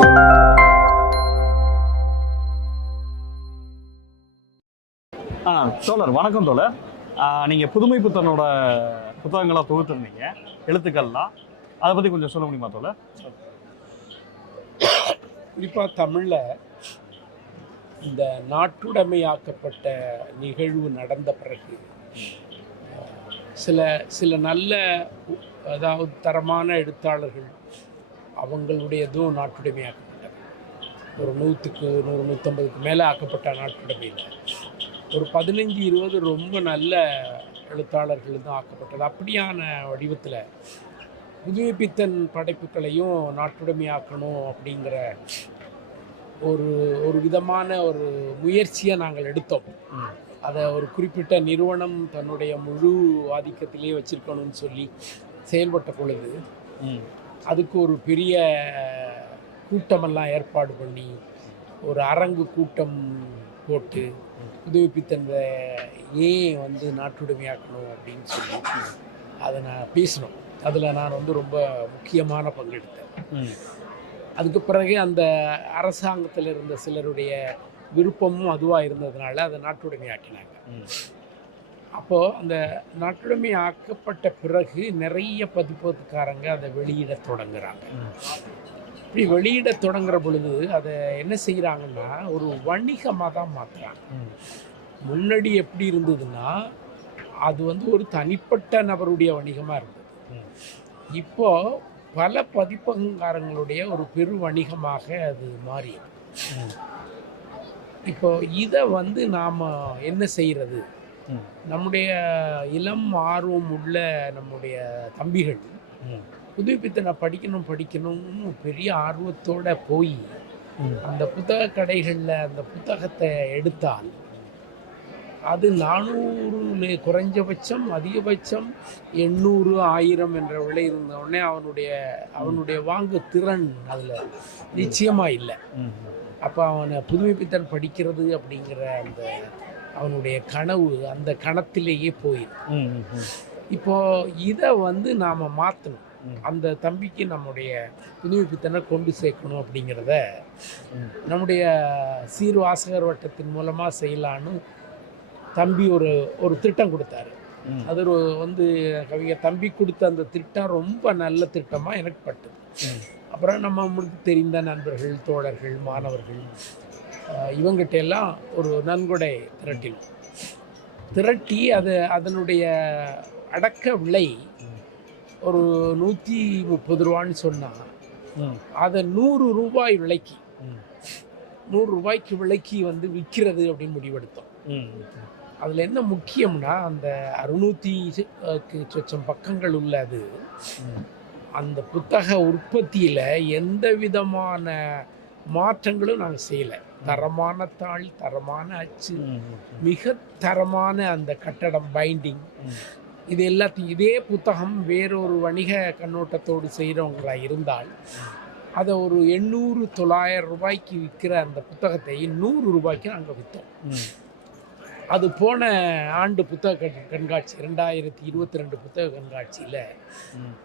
ஆ தோழர் வணக்கம் தோழர். நீங்கள் புதுமை புத்தனோட புத்தகங்களாக தொகுத்துருந்தீங்க. எழுத்துக்கள்லாம் அதை பற்றி கொஞ்சம் சொல்ல முடியுமா தோழர்? குறிப்பாக தமிழில் இந்த நாட்டுடைமையாக்கப்பட்ட நிகழ்வு நடந்த பிறகு சில சில நல்ல அதாவது தரமான எழுத்தாளர்கள் அவங்களுடையதும் நாட்டுடைமையாக்கப்பட்டது. ஒரு நூற்றுக்கு நூறு நூற்றம்பதுக்கு மேலே ஆக்கப்பட்ட நாட்டுடைமையில் ஒரு பதினஞ்சு இருபது ரொம்ப நல்ல எழுத்தாளர்கள் தான் ஆக்கப்பட்டது. அப்படியான வடிவத்தில் புதுமைப்பித்தன் படைப்புகளையும் நாட்டுடைமையாக்கணும் அப்படிங்கிற ஒரு ஒரு விதமான ஒரு முயற்சியை நாங்கள் எடுத்தோம். அதை ஒரு குறிப்பிட்ட நிறுவனம் தன்னுடைய முழு ஆதிக்கத்திலே வச்சிருக்கணும்னு சொல்லி செயல்பட்ட பொழுது அதுக்கு ஒரு பெரிய கூட்டமெல்லாம் ஏற்பாடு பண்ணி ஒரு அரங்கு கூட்டம் போட்டு புதுப்பித்தன் ஏன் வந்து நாட்டுடைமையாக்கணும் அப்படின்னு சொல்லி அதை நான் பேசினோம். அதில் நான் வந்து ரொம்ப முக்கியமான பங்கெடுத்தேன். அதுக்கு பிறகு அந்த அரசாங்கத்தில் இருந்த சிலருடைய விருப்பமும் அதுவாக இருந்ததுனால அதை நாட்டுடைமையாக்கினாங்க. அப்போது அந்த நாட்டுடைமை ஆக்கப்பட்ட பிறகு நிறைய பதிப்பகத்துக்காரங்க அதை வெளியிட தொடங்குறாங்க. இப்படி வெளியிட தொடங்குற பொழுது அதை என்ன செய்கிறாங்கன்னா ஒரு வணிகமாக தான் மாற்றுறாங்க முன்னாடி எப்படி இருந்ததுன்னா அது வந்து ஒரு தனிப்பட்ட நபருடைய வணிகமாக இருந்தது. இப்போது இப்போ பல பதிப்பகங்காரங்களுடைய ஒரு பெரு வணிகமாக அது மாறியது. இப்போ இதை வந்து நாம் என்ன செய்கிறது நம்முடைய இளம் ஆர்வம் உள்ள நம்முடைய தம்பிகள். புதுப்பித்தனை படிக்கணும் படிக்கணும்னு பெரிய ஆர்வத்தோட போய். அந்த புத்தக கடைகளில் அந்த புத்தகத்தை எடுத்தால் அது நானூறு குறைஞ்சபட்சம் அதிகபட்சம் எண்ணூறு ஆயிரம் என்ற விலை இருந்த உடனே அவனுடைய அவனுடைய வாங்கு திறன் அதில் நிச்சயமாக இல்லை அப்போ அவனை புதுமைப்பித்தன் படிக்கிறது அப்படிங்கிற அந்த அவனுடைய கனவு அந்த கணத்திலேயே போயிடும் இப்போ இதை வந்து நாம் மாற்றணும். அந்த தம்பிக்கு நம்முடைய புதுமைப்பித்தனை கொண்டு சேர்க்கணும் அப்படிங்கிறத. நம்முடைய சீர் வாசகர் வட்டத்தின் மூலமாக செய்யலான்னு தம்பி ஒரு ஒரு திட்டம் கொடுத்தாரு. அது வந்து கவிஞர் தம்பி கொடுத்த அந்த திட்டம் ரொம்ப நல்ல திட்டமாக எனக்கு பட்டது. அப்புறம் நம்ம நம்மளுக்கு தெரிந்த நண்பர்கள் தோழர்கள் மாணவர்கள் இவங்கிட்ட எல்லாம் ஒரு நன்கொடை திரட்டினோம். திரட்டி அது அதனுடைய அடக்க விலை ஒரு நூற்றி முப்பது ரூபான்னு சொன்னால் அதை நூறு ரூபாய் விலைக்கு. நூறு ரூபாய்க்கு விலைக்கு வந்து விற்கிறது அப்படின்னு முடிவெடுத்தோம். அதில் என்ன முக்கியம்னா அந்த அறுநூற்றி சொச்சம் பக்கங்கள் உள்ளது. ம். அந்த புத்தக உற்பத்தியில் எந்த விதமான மாற்றங்களும் நாங்கள் செய்யலை. தரமான தாள் தரமான அச்சு மிக தரமான அந்த கட்டடம் பைண்டிங். இது எல்லாத்தையும் இதே புத்தகம் வேறொரு வணிக கண்ணோட்டத்தோடு செய்கிறவங்களா இருந்தால் அதை ஒரு எண்ணூறு தொள்ளாயிரம் ரூபாய்க்கு விற்கிற அந்த புத்தகத்தை நூறு ரூபாய்க்கு நாங்கள் விற்றோம் அது போன ஆண்டு புத்தக கண்- கண்காட்சி ரெண்டாயிரத்தி இருபத்தி ரெண்டு புத்தக கண்காட்சியில்.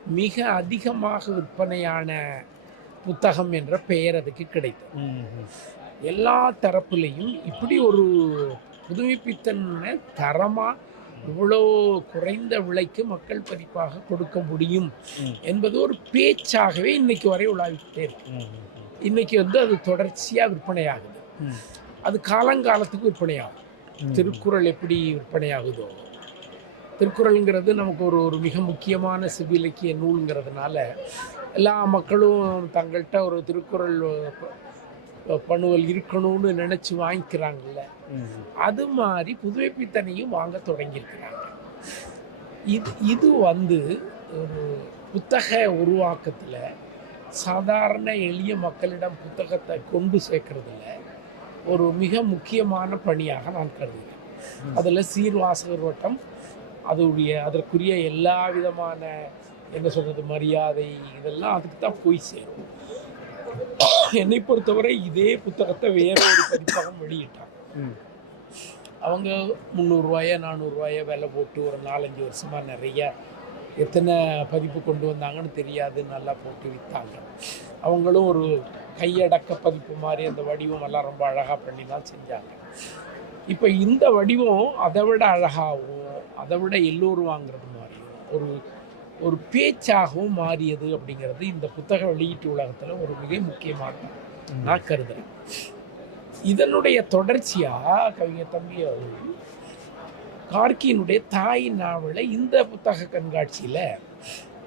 மிக அதிகமாக விற்பனையான புத்தகம் என்ற பெயர் அதுக்கு கிடைத்தது. எல்லா தரப்புலையும் இப்படி ஒரு புதுமைப்பித்தன தரமாக இவ்வளோ குறைந்த விலைக்கு மக்கள் பதிப்பாக கொடுக்க முடியும். என்பது ஒரு பேச்சாகவே இன்னைக்கு வரை உலாவிக்கிட்டே இருக்கு இன்னைக்கு வந்து அது தொடர்ச்சியாக விற்பனையாகுது. அது காலங்காலத்துக்கு விற்பனையாகும். திருக்குறள் எப்படி விற்பனையாகுதோ திருக்குறளுங்கிறது நமக்கு ஒரு ஒரு மிக முக்கியமான சிவிலக்கிய நூலுங்கிறதுனால எல்லா மக்களும் தங்கள்கிட்ட ஒரு திருக்குறள் பண்ணுவல் இருக்கணும்னு நினச்சி வாங்கிக்கிறாங்கல்ல. அது மாதிரி புதுமைப்பித்தனையும் வாங்க தொடங்கியிருக்கிறாங்க. இது இது வந்து ஒரு புத்தக உருவாக்கத்தில் சாதாரண எளிய மக்களிடம் புத்தகத்தை கொண்டு சேர்க்கறதுல ஒரு மிக முக்கியமான பணியாக நான் கருதுகிறேன். அதில் சீர்வாசகர் வட்டம் அதோடைய அதற்குரிய எல்லா விதமான என்ன சொல்கிறது மரியாதை இதெல்லாம் அதுக்கு தான் போய் சேரும். என்னை பொறுத்தவரை இதே புத்தகத்தை வேற ஒரு பதிப்பகம் வெளியிட்டாங்க. அவங்க முந்நூறுரூவாயோ நானூறுரூவாயோ விலை போட்டு ஒரு நாலஞ்சு வருஷமாக நிறைய எத்தனை பதிப்பு கொண்டு வந்தாங்கன்னு தெரியாது நல்லா போட்டு விற்றாங்க அவங்களும் ஒரு கையடக்க பதிப்பு மாதிரி அந்த வடிவம் எல்லாம் ரொம்ப அழகாக பண்ணி தான் செஞ்சாங்க. இப்போ இந்த வடிவம் அதை விட அழகாகவும் அதை விட எல்லோரும் வாங்குறது மாதிரியும் ஒரு ஒரு பேச்சாகவும் மாறியது அப்படிங்கிறது இந்த புத்தக வெளியீட்டு உலகத்தில் ஒரு மிக முக்கியமான நான் கருதுறேன். இதனுடைய தொடர்ச்சியாக கவிஞர் தம்பி அவர்கள் கார்கியினுடைய தாய் நாவலை இந்த புத்தக கண்காட்சியில்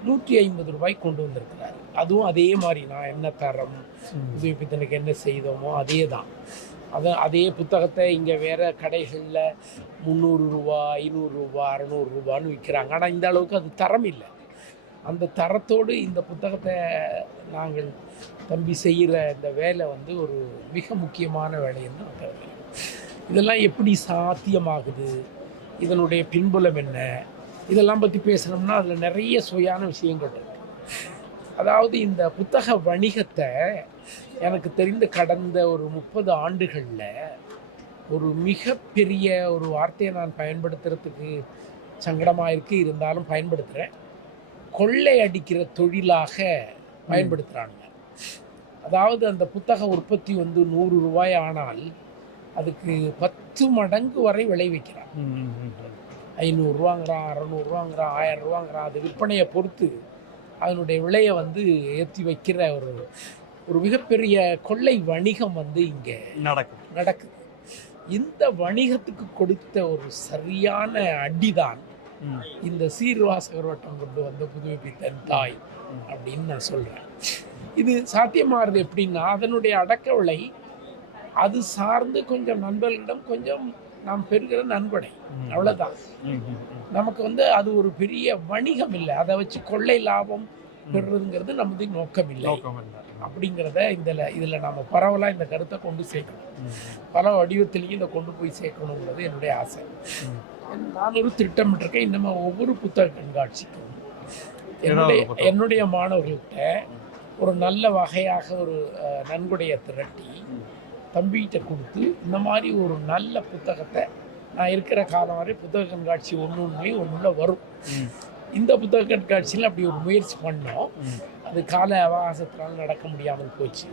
நூற்றி ஐம்பது ரூபாய் கொண்டு வந்திருக்கிறார். அதுவும் அதே மாதிரி நான் என்ன தரம் புதுப்பித்தனுக்கு என்ன செய்தோமோ அதே தான் அதை அதே புத்தகத்தை இங்கே வேறு கடைகளில் முந்நூறு ரூபா ஐநூறு ரூபா அறநூறு ரூபான்னு விற்கிறாங்க ஆனால் இந்த அளவுக்கு அது தரம் இல்லை. அந்த தரத்தோடு இந்த புத்தகத்தை நாங்கள் தம்பி செய்கிற இந்த வேலை வந்து ஒரு மிக முக்கியமான வேலைன்னு நான் கருதுகிறேன் இதெல்லாம் எப்படி சாத்தியமாகுது? இதனுடைய பின்புலம் என்ன? இதெல்லாம் பற்றி பேசணும்னா அதில் நிறைய சுவையான விஷயங்கள் இருக்கு. அதாவது இந்த புத்தக வணிகத்தை எனக்கு தெரிந்து கடந்த ஒரு முப்பது ஆண்டுகளில் ஒரு மிகப்பெரிய ஒரு வார்த்தையை நான் பயன்படுத்துறதுக்கு சங்கடமாக இருக்குது இருந்தாலும் பயன்படுத்துகிறேன் கொள்ளை அடிக்கிற தொழிலாக பயன்படுத்துகிறாங்க அதாவது அந்த புத்தக உற்பத்தி வந்து நூறு ரூபாய் ஆனால் அதுக்கு பத்து மடங்கு வரை விளை வைக்கிறான் ஐநூறுரூவாங்கிறான் அறநூறுவாங்கிறான் ஆயிரம் ரூபாங்கிறான் அது விற்பனையை பொறுத்து அதனுடைய விலையை வந்து ஏற்றி வைக்கிற ஒரு ஒரு மிகப்பெரிய கொள்ளை வணிகம் வந்து இங்கே நடக்கும் நடக்குது. இந்த வணிகத்துக்கு கொடுத்த ஒரு சரியான அடிதான். இந்த சீர்வாசகர் வட்டம் கொண்டு வந்த புதுமைப்பித்தன் தாய் ம். அப்படின்னு நான் சொல்கிறேன் இது சாத்தியமாகிறது எப்படின்னா அதனுடைய அடக்க விலை அது சார்ந்து கொஞ்சம் நண்பர்களிடம் கொஞ்சம் நாம் பெறுகிற ம். அவ்வளோதான். நமக்கு வந்து அது ஒரு பெரிய வணிகம் இல்லை. அதை வச்சு கொள்ளை லாபம் பெறுறதுங்கிறது நமது நோக்கம் இல்லை அப்படிங்கிறத இதில் இதில் நம்ம பரவலாக இந்த கருத்தை கொண்டு சேர்க்கணும். பல வடிவத்திலையும் இதை கொண்டு போய் சேர்க்கணுங்கிறது என்னுடைய ஆசை. நான் ஒரு திட்டமிட்டிருக்கேன் இன்னும் ஒவ்வொரு புத்தக கண்காட்சிக்கும் என்னுடைய. என்னுடைய மாணவர்கள்ட்ட ஒரு நல்ல வகையாக ஒரு நன்கொடையை திரட்டி. தம்பிகிட்ட கொடுத்து இந்த மாதிரி ஒரு நல்ல புத்தகத்தை நான் இருக்கிற காலம் வரை புத்தக கண்காட்சி ஒன்று ஒன்றுலையும் ஒன்றுல வரும் இந்த புத்தக கண்காட்சியில் அப்படி ஒரு முயற்சி பண்ணோம் அது கால அவகாசத்தினால் நடக்க முடியாமல் போச்சு.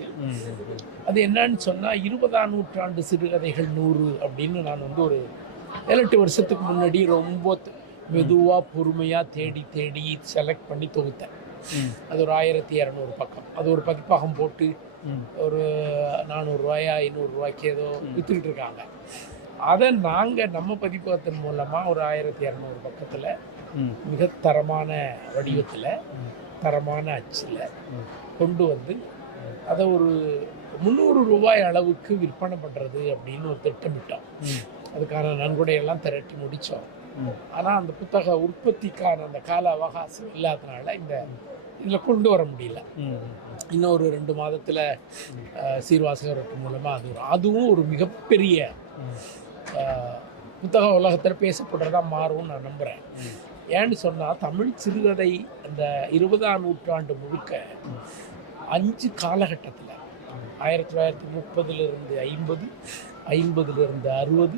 அது என்னன்னு சொன்னால் இருபதாம் நூற்றாண்டு சிறுகதைகள் நூறு அப்படின்னு நான் வந்து ஒரு ஏழு எட்டு வருஷத்துக்கு முன்னாடி ரொம்ப மெதுவாக பொறுமையாக தேடி தேடி செலக்ட் பண்ணி தொகுத்தேன் அது ஒரு ஆயிரத்தி இரநூறு பக்கம் அது ஒரு பதிப்பகம் போட்டு. ஒரு நானூறுரூவாயா ஐநூறுரூவாய்க்கு ஏதோ விற்றுக்கிட்டு இருக்காங்க அதை நாங்கள் நம்ம பதிப்பகத்தின் மூலமாக ஒரு ஆயிரத்தி இரநூறு பக்கத்தில். மிக தரமான வடிவத்தில். தரமான அச்சில். கொண்டு வந்து அதை ஒரு முந்நூறு ரூபாய் அளவுக்கு விற்பனை பண்ணுறது அப்படின்னு ஒரு திட்டமிட்டோம். அதுக்கான நன்கொடையெல்லாம் திரட்டி முடித்தோம். ஆனால் அந்த புத்தக உற்பத்திக்கான அந்த கால அவகாசம் இல்லாதனால இந்த இதில் கொண்டு வர முடியல இன்னும் ஒரு ரெண்டு மாதத்தில் சீர்வாசகர் மூலமாக அது. அதுவும் ஒரு மிகப்பெரிய புத்தக உலகத்தில் பேசப்படுறதா மாறும்னு நான் நம்புகிறேன். ஏன்னு சொன்னால் தமிழ் சிறுகதை அந்த இருபதாம் நூற்றாண்டு முழுக்க அஞ்சு காலகட்டத்தில் ஆயிரத்தி தொள்ளாயிரத்தி முப்பதுலேருந்து ஐம்பது ஐம்பதுலேருந்து அறுபது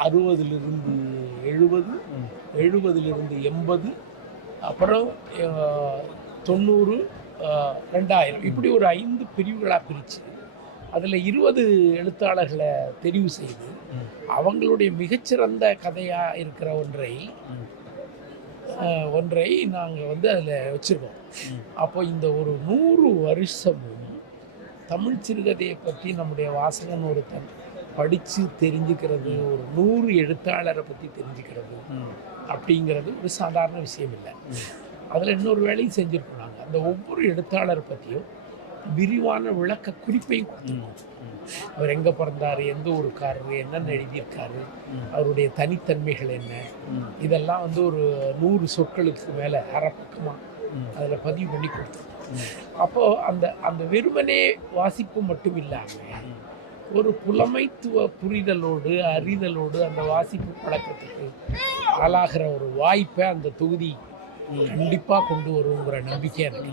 அறுபதுலேருந்து அ- எழுபது எழுபதுலேருந்து எழுபதிலிருந்து எண்பது அப்புறம் தொண்ணூறு ரெண்டாயிரம். இப்படி ஒரு ஐந்து பிரிவுகளாக பிரித்து அதில் இருபது எழுத்தாளர்களை தெரிவு செய்து அவங்களுடைய மிகச்சிறந்த கதையாக இருக்கிற ஒன்றை ஒன்றை நாங்கள் வந்து அதில் வச்சுருக்கோம். அப்போ இந்த ஒரு நூறு வருஷமும் தமிழ் சிறுகதையை பற்றி நம்முடைய வாசகன் ஒருத்தன் படித்து தெரிஞ்சுக்கிறது ஒரு நூறு எழுத்தாளரை பற்றி தெரிஞ்சுக்கிறது. அப்படிங்கிறது ஒரு சாதாரண விஷயம் இல்லை. அதில் இன்னொரு வேலையும் செஞ்சுருக்கோம் நாங்கள் அந்த ஒவ்வொரு எழுத்தாளரை பற்றியும் விரிவான விளக்க குறிப்பையும் கொடுத்துருக்கோம். அவர் எங்கே பிறந்தார் எந்த ஊருக்காரரு என்னென்ன எழுதியிருக்காரு. அவருடைய தனித்தன்மைகள் என்ன. இதெல்லாம் வந்து ஒரு நூறு சொற்களுக்கு மேலே அரை பக்கமாக ம். அதில் பதிவு பண்ணி கொடுத்தோம் ம். அப்போது அந்த அந்த வெறுமனே வாசிப்பு மட்டும் இல்லாமல் ஒரு புலமைத்துவ புரிதலோடு அறிதலோடு அந்த வாசிப்பு பழக்கத்துக்கு ஆளாகிற ஒரு வாய்ப்பை அந்த தொகுதி கண்டிப்பாக கொண்டு வருங்கிற நம்பிக்கை எனக்கு.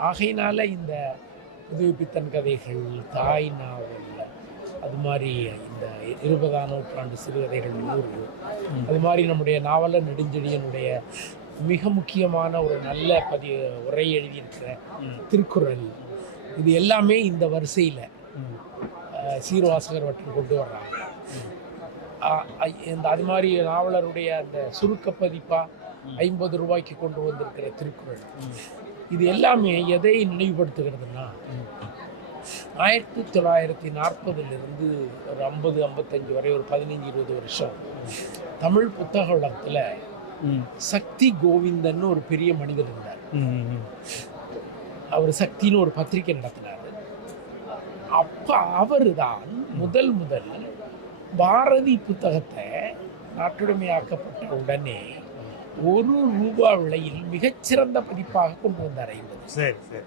ஆகையினால இந்த புதுப்பித்தன் கதைகள் தாய் நாவல் அது மாதிரி இந்த இருபதாம் நூற்றாண்டு சிறுகதைகள் நூறு அது மாதிரி நம்முடைய நாவல நெடுஞ்செழியனுடைய மிக முக்கியமான ஒரு நல்ல பதி உரை எழுதியிருக்கிற. திருக்குறள் இது எல்லாமே இந்த வரிசையில். சீர்வாசகர் வட்டம் கொண்டு வர்றாங்க இந்த அது மாதிரி நாவலருடைய அந்த சுருக்க பதிப்பா ஐம்பது ரூபாய்க்கு கொண்டு வந்திருக்கிற திருக்குறள் இது எல்லாமே எதை நினைவுபடுத்துகிறதுனா ஆயிரத்தி தொள்ளாயிரத்தி நாற்பதுலேருந்து ஒரு ஐம்பது ஐம்பத்தஞ்சு வரை ஒரு பதினஞ்சு இருபது வருஷம் தமிழ் புத்தக ம். சக்தி கோவிந்தன்னு ஒரு பெரிய மனிதர் இருந்தார். அவர் சக்தின்னு ஒரு பத்திரிக்கை நடத்தினார். அப்போ அவர் தான் முதல் முதல் பாரதி புத்தகத்தை நாட்டுடைமையாக்கப்பட்ட உடனே ஒரு ரூபா விலையில் மிகச்சிறந்த பதிப்பாக கொண்டு வந்தார் ஐம்பது. சரி சரி.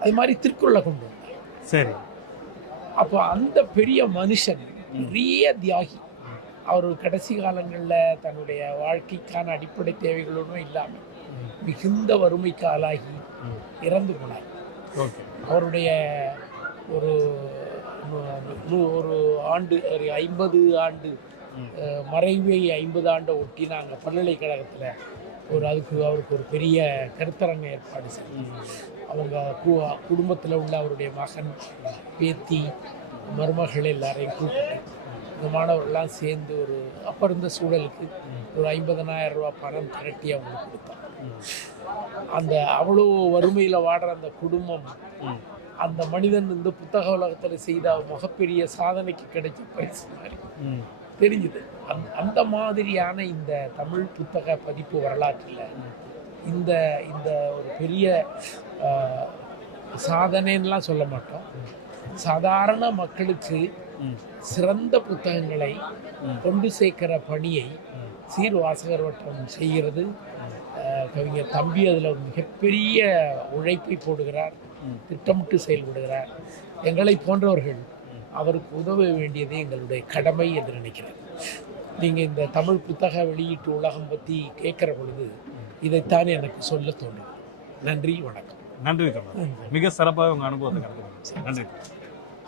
அது மாதிரி திருக்குறளை கொண்டு வந்தார். சரி. அப்போ அந்த பெரிய மனுஷன் பெரிய தியாகி. அவர் கடைசி காலங்களில் தன்னுடைய வாழ்க்கைக்கான அடிப்படை தேவைகளோடும் இல்லாமல் மிகுந்த வறுமைக்கு ஆளாகி. இறந்து போனார். அவருடைய ஒரு ஒரு ஆண்டு ஒரு ஐம்பது ஆண்டு மறைவை ஐம்பது ஆண்டை ஒட்டி நாங்கள் பல்கலைக்கழகத்தில் ஒரு அதுக்கு அவருக்கு ஒரு பெரிய கருத்தரங்க ஏற்பாடு செஞ்சோம் அவங்க குடும்பத்தில் உள்ள அவருடைய மகன் பேத்தி மருமகள் எல்லாரையும் கூப்பிட்டு இந்த மாணவர்கள்லாம் சேர்ந்து ஒரு அப்போ இருந்த சூழலுக்கு ஒரு ஐம்பதனாயிரம் ரூபா பணம் திரட்டி அவங்களுக்கு கொடுத்தாங்க. அந்த அவ்வளோ வறுமையில் வாடுற அந்த குடும்பம் அந்த மனிதன் இந்த புத்தக உலகத்தில் செய்த மிகப்பெரிய சாதனைக்கு கிடைச்ச பரிசு மாதிரி தெரிஞ்சுது. அந் அந்த மாதிரியான இந்த தமிழ் புத்தக பதிப்பு வரலாற்றில் இந்த இந்த ஒரு பெரிய சாதனைன்னெலாம் சொல்ல மாட்டோம். சாதாரண மக்களுக்கு சிறந்த புத்தகங்களை. கொண்டு சேர்க்கிற பணியை. சீர் வாசகர் வட்டம் செய்கிறது கவிஞர் தம்பி அதில் மிகப்பெரிய உழைப்பை போடுகிறார். திட்டமிட்டு செயல்படுகிறார். எங்களை போன்றவர்கள் அவருக்கு உதவ வேண்டியது எங்களுடைய கடமை என்று நினைக்கிறேன் நீங்கள் இந்த தமிழ் புத்தக வெளியீட்டு உலகம் பற்றி கேட்குற பொழுது இதைத்தான் எனக்கு சொல்ல தோணும் நன்றி வணக்கம். நன்றி மிக சிறப்பாக உங்கள் அனுபவத்தை நன்றி.